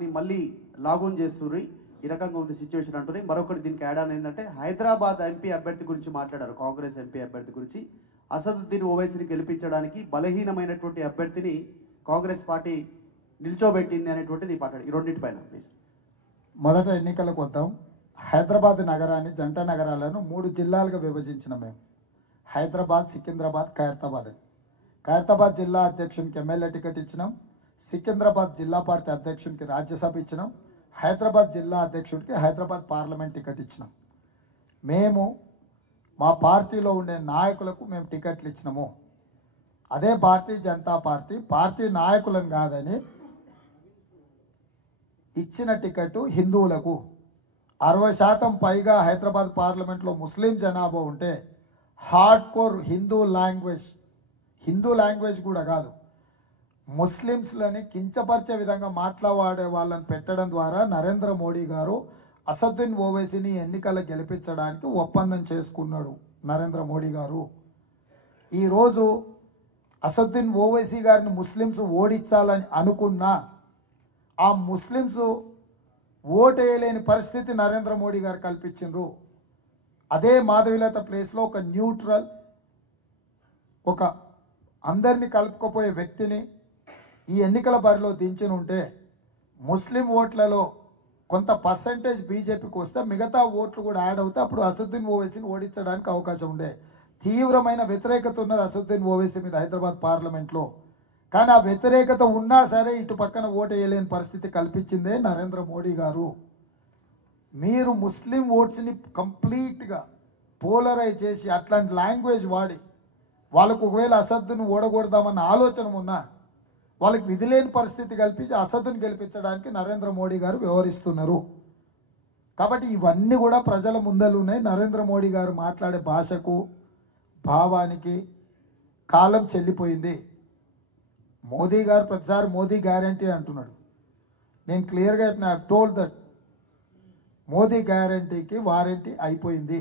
ని మళ్ళీ లాగోన్ చేస్తుర్రు ఈ రకంగా ఉంది సిచ్యువేషన్ అంటున్నాయి. మరొకటి దీనికి యాడ్ ఆన్ ఏంటంటే హైదరాబాద్ ఎంపీ అభ్యర్థి గురించి మాట్లాడారు. కాంగ్రెస్ ఎంపీ అభ్యర్థి గురించి అసదుద్దీన్ ఓవైసీని గెలిపించడానికి బలహీనమైనటువంటి అభ్యర్థిని కాంగ్రెస్ పార్టీ నిల్చోబెట్టింది అనేటువంటిది మాట్లాడు. ఈ రెండింటిపైన ప్లీజ్. మొదట ఎన్నికలకు వద్దాం. హైదరాబాద్ నగరాన్ని జంట నగరాలను 3 జిల్లాలుగా విభజించిన మేము హైదరాబాద్, సికింద్రాబాద్, ఖైరతాబాద్. ఖైరతాబాద్ జిల్లా అధ్యక్షునికి ఎమ్మెల్యే టికెట్ ఇచ్చినాం. సికింద్రాబాద్ జిల్లా పార్టీ అధ్యక్షునికి రాజ్యసభ ఇచ్చినాం. హైదరాబాద్ జిల్లా అధ్యక్షుడికి హైదరాబాద్ పార్లమెంట్ టికెట్ ఇచ్చినాం. మేము మా పార్టీలో ఉండే నాయకులకు మేము టికెట్లు ఇచ్చినాము. అదే భారతీయ జనతా పార్టీ నాయకులను కాదని ఇచ్చిన టికెట్ హిందువులకు 60% పైగా హైదరాబాద్ పార్లమెంట్లో ముస్లిం జనాభా ఉంటే హార్డ్ కోర్ హిందూ లాంగ్వేజ్ కూడా కాదు, ముస్లిమ్స్లని కించపరిచే విధంగా మాట్లాడే వాళ్ళని పెట్టడం ద్వారా నరేంద్ర మోడీ గారు అసదుద్దీన్ ఓవైసీని ఎన్నికలు గెలిపించడానికి ఒప్పందం చేసుకున్నాడు. నరేంద్ర మోడీ గారు ఈరోజు అసదుద్దీన్ ఓవైసీ గారిని ముస్లిమ్స్ ఓడించాలని అనుకున్నా ఆ ముస్లిమ్స్ ఓటేయలేని పరిస్థితి నరేంద్ర మోడీ గారు కల్పించిండ్రు. అదే మాధవిలత ప్లేస్లో ఒక న్యూట్రల్, ఒక అందరినీ కలుపుకపోయే వ్యక్తిని ఈ ఎన్నికల బరిలో దించిన ఉంటే ముస్లిం ఓట్లలో కొంత పర్సెంటేజ్ బీజేపీకి వస్తే మిగతా ఓట్లు కూడా యాడ్ అవుతే అప్పుడు అసదుద్దీన్ ఓవైసీని ఓడించడానికి అవకాశం ఉండే. తీవ్రమైన వ్యతిరేకత ఉన్నది అసదుద్దీన్ ఓవైసీ మీద హైదరాబాద్ పార్లమెంట్లో. కానీ ఆ వ్యతిరేకత ఉన్నా సరే ఇటు పక్కన ఓటు వేయలేని పరిస్థితి కల్పించిందే నరేంద్ర మోడీ గారు. మీరు ముస్లిం ఓట్స్ని కంప్లీట్గా పోలరైజ్ చేసి అట్లాంటి లాంగ్వేజ్ వాడి వాళ్ళకు ఒకవేళ అసదును ఓడగొడదామన్న ఆలోచన ఉన్నా వాళ్ళకి విధి లేని పరిస్థితి కల్పించి అసదును గెలిపించడానికి నరేంద్ర మోడీ గారు వ్యవహరిస్తున్నారు. కాబట్టి ఇవన్నీ కూడా ప్రజల ముందలు ఉన్నాయి. నరేంద్ర మోడీ గారు మాట్లాడే భాషకు భావానికి కాలం చెల్లిపోయింది. మోదీ గారు ప్రతిసారి మోదీ గ్యారంటీ అంటున్నాడు. నేను క్లియర్గా చెప్పిన I have told that Modi గ్యారంటీకి వారంటీ అయిపోయింది.